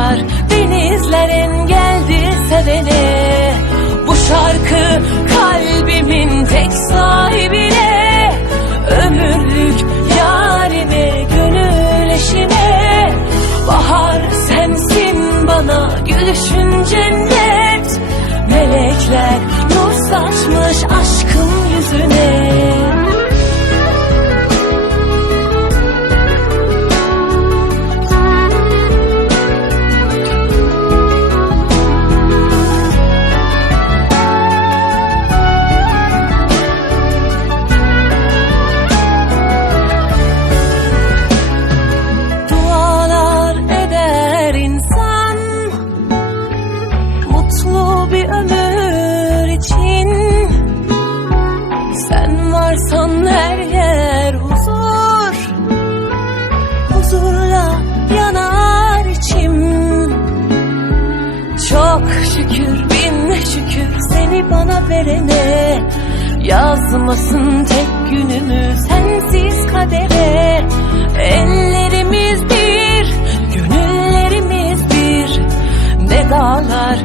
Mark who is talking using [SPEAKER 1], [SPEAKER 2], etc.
[SPEAKER 1] Ne dağlar, denizler engeldir sevene Bu şarkı kalbimin tek sahibine Ömürlük yarime, gönül eşime. Bahar sensin bana gülüşün cennet Melekler şükür bin şükür seni bana verene. Yazmasın tek günümü sensiz kadere. Ellerimiz bir, gönüllerimiz bir. Ne dağlar